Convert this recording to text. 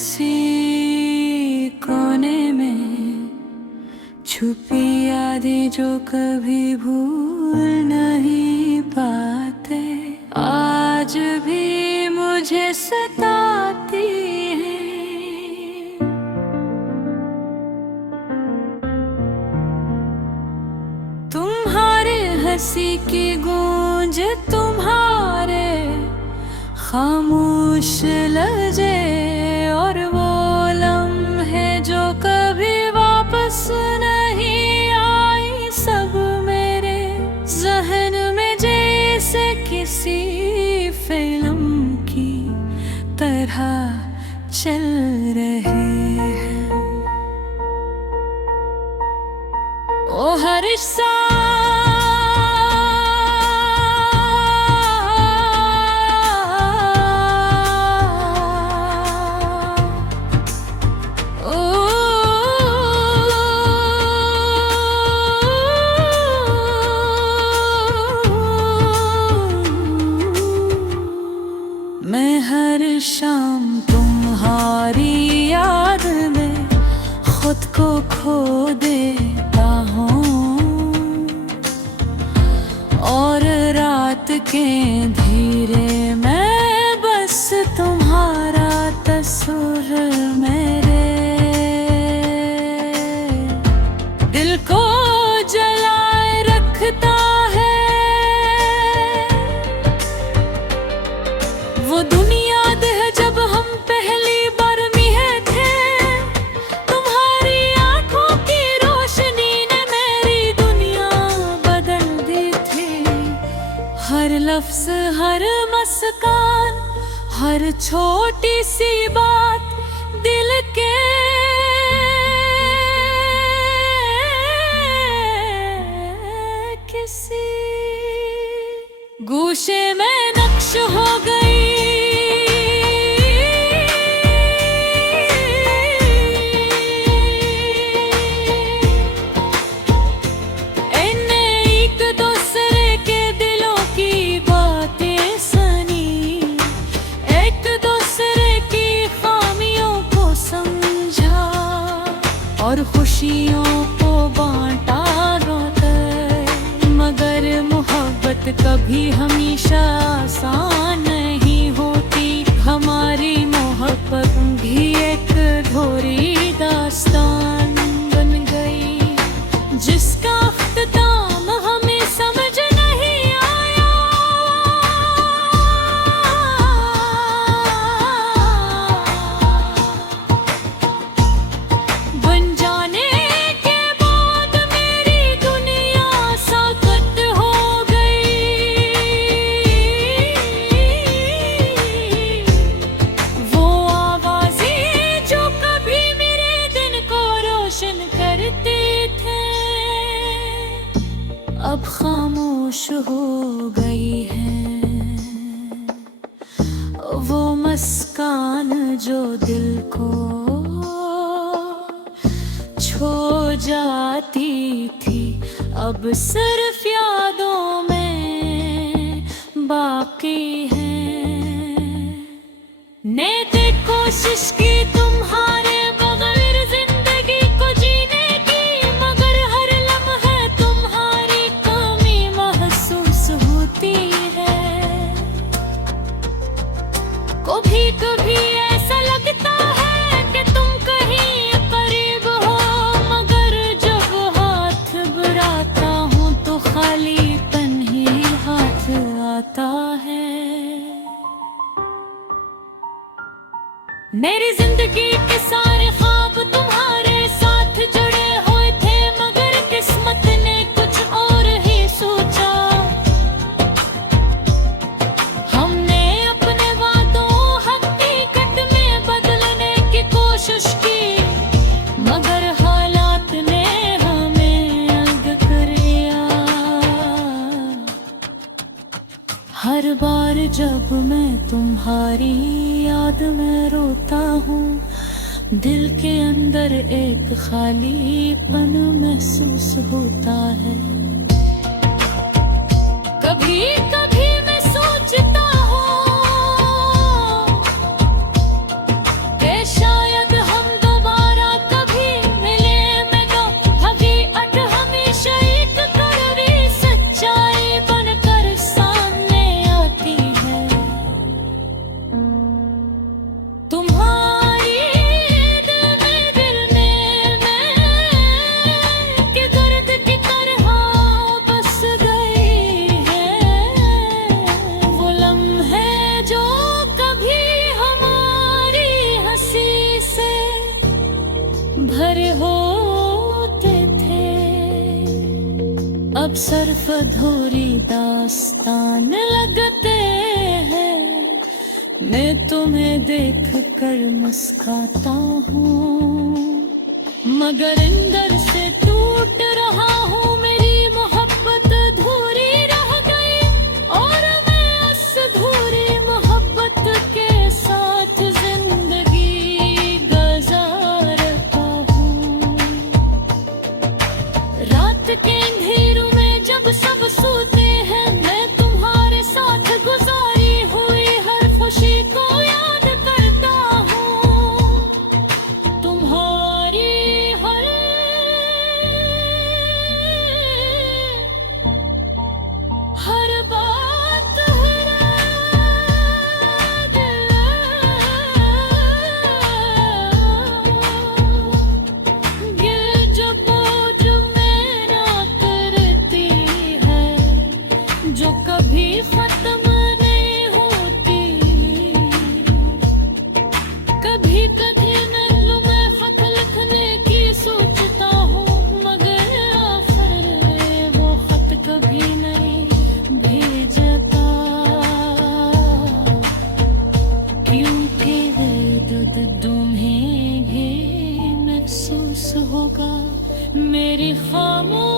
किसी कोने में छुपी यादें जो कभी भूल नहीं पाते, आज भी मुझे सताती हैं। तुम्हारे हंसी की गूंज, तुम्हारे खामोश लहजे और वो लम्हे जो कभी वापस नहीं आई, सब मेरे ज़हन में जैसे किसी फिल्म की तरह चल रहे हैं। ओ हर मैं हर शाम तुम्हारी याद में खुद को खो देता हूँ, और रात के धीरे मैं बस तुम्हारा तस्वीर मेरे दिल को जलाए रखता है। वो दुनिया है जब हम पहली बार मिले थे, तुम्हारी आंखों की रोशनी ने मेरी दुनिया बदल दी थी। हर लफ्ज, हर मुस्कान, हर छोटी सी बात दिल के किसी गूशे में नक्श हो गई। और खुशियों को बांटा रोते, मगर मोहब्बत कभी हमेशा आसान नहीं होती। हमारी मोहब्बत भी एक अधूरी दास्तान बन गई, जिसका अख्ताम हमें समझ नहीं आया। बन जाने के बाद मेरी दुनिया साकत हो गई। वो आवाज़ें जो कभी मेरे दिन को रोशन करते थे, अब खामोश हो गई हैं। वो मुस्कान जो दिल को छो जाती थी, अब सिर्फ यादों में बाकी है। ने कोशिश की तुम्हारे बगैर जिंदगी को जीने की, मगर हर लम्हे तुम्हारी कमी महसूस होती है। कभी कभी ऐसा लगता है कि तुम कहीं करीब हो, मगर जब हाथ बढ़ाता हूँ तो खालीपन ही हाथ आता है। मेरी जिंदगी के सारे ख्वाब तुम्हारे साथ जुड़े हुए थे, मगर किस्मत ने कुछ और ही सोचा। हमने अपने वादों हकीकत में बदलने की कोशिश की, मगर हालात ने हमें अलग कर दिया। हर बार जब मैं तुम्हारी याद में रोता हूँ, दिल के अंदर एक खालीपन महसूस होता है। कभी कभी मैं सोचता हूँ कि मेरे होते थे, अब सिर्फ अधूरी दास्तान लगते हैं। मैं तुम्हें देख कर मुस्कुराता हूँ, मगर अंदर से टूट रहा हूँ। मेरी मोहब्बत अधूरी रह गई और मैं उस अधूरी मोहब्बत के साथ जिंदगी गुजारता हूँ। रात के अंधेरों में जब सब सोते हैं, मैं तुम्हारे साथ गुजारी हुई हर खुशी को याद करता हूँ। तुम्हारी हर बात ये जो बोझ में ना करती है, जो कभी खत्म नहीं होती। कभी कभी मैं खत लिखने की सोचता हूँ, मगर आखिर वो खत कभी नहीं भेजता, क्योंकि दर्द तुम्हें भी महसूस होगा। मेरी खामोशी